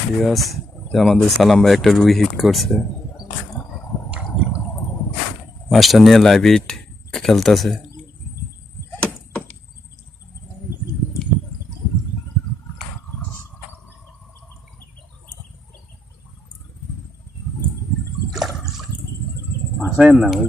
ঠিক আছে আমাদের সালাম ভাই একটা রুই হিট করছে। মাছটা নিয়ে লাইভ হিট খেলতেছে। ভাষায় না ওই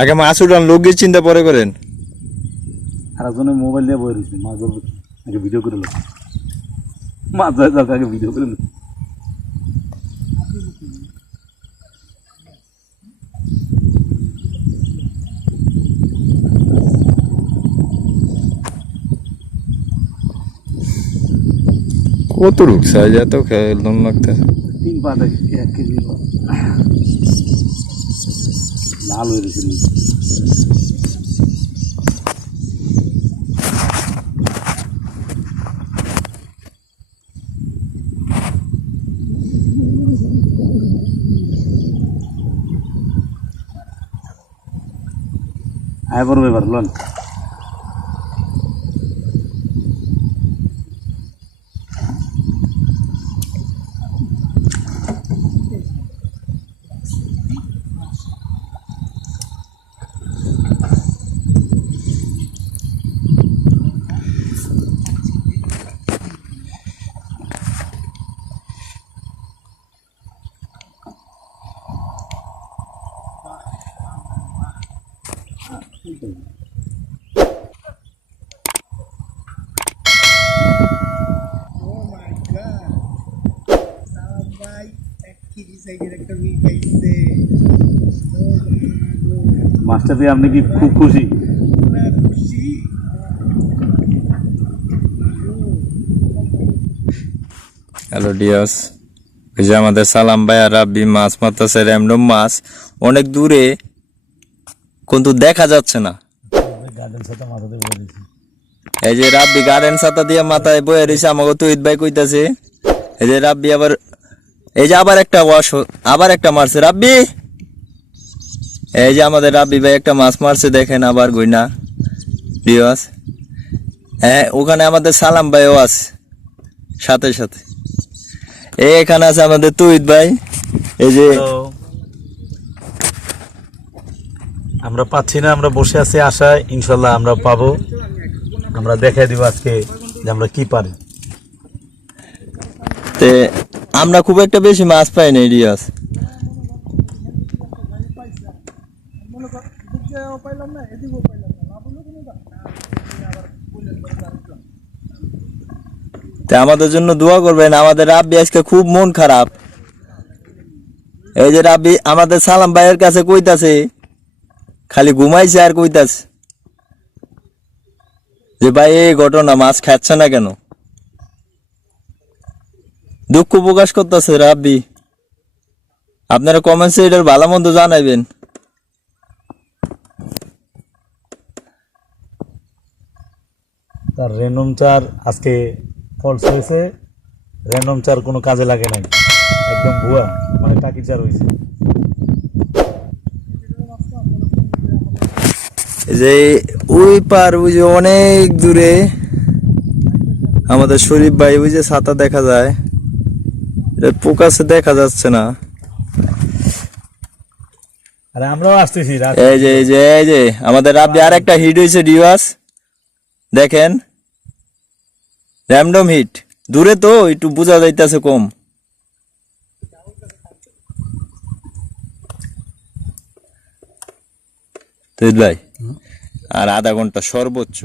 আগে মাছ উঠান লোকের চিন্তা পরে করেন। আর একজনে মোবাইল দিয়ে বই রয়েছে মাছ ধরবে আগে ভিডিও করে লো। মাছ ধরে আগে ভিডিও করে লো। কত রুক সাইজ এত খেলতাম লাগতে। তিন পাতা এক কেজি। লাল হয়ে রয়েছে আয় পড়বে এবার লন। মাছটা পেয়ে আপনি কি খুব খুশি? হ্যালো ডিয়াস ওই যে আমাদের সালাম ভাই আর রাব্বি, মাছ মারতেছে র্যান্ডম মাছ। অনেক দূরে কিন্তু দেখা যাচ্ছে না। এই যে রাব্বি গার্ডেন ছাতা দিয়ে মাথায় বয়ে রয়েছে আমাকে তুইত ভাই কইতাছে, এই যে রাব্বি আবার, এই যে আবার একটা ওয়াশ আবার একটা মারছে। রাব্বি! এই যে আমাদের রাব্বি ভাই একটা মাছ মারছে, দেখেন আবার গইনা ডিয়াস হ্যাঁ ওখানে আমাদের সালাম ভাইও আছে, সাথে সাথে। এখানে আছে আমাদের তুইত ভাই, এই যে আমরা পাচ্ছি না, আমরা বসে আছি আশায়, ইনশাল্লাহ আমরা পাবো। আমরা দেখাই দিব আজকে যে আমরা কি পারি। তে, আমরা খুব একটা বেশি মাছ পাই না রিয়াস আমাদের জন্য দোয়া করবেন, আমাদের রাব্বি আজকে খুব মন খারাপ। এই যে রাব্বি, আমাদের সালাম ভাইয়ের কাছে কইতাছে খালি ঘুমাইছে আর কইতাছে। যে ভাই, এই ঘটনা মাছ খাচ্ছে না কেন? দুঃখ প্রকাশ করতেছে রাব্বি। আপনারা কমেন্টসে এটার ভালো মন্দ জানাইবেন। তার র্যান্ডম চার আজকে ফলস হয়েছে। র্যান্ডম চার কোনো কাজে লাগে নাই। একদম ভুয়া মানে টাকি চার হয়েছে যে ওই পার ওই যে অনেক দূরে আমাদের শরীফ ভাই ওই যে ছাতা দেখা যায় এটা দেখা যাচ্ছে না। আরে আমরাও আসতেছি এই যে এই যে এই যে আমাদের রাব্বি আর একটা হিট হয়েছে ডিওয়াস দেখেন র্যান্ডম হিট দূরে তো একটু বোঝা যাইতেছে কম। ভাই আর আধা ঘণ্টা সর্বোচ্চ।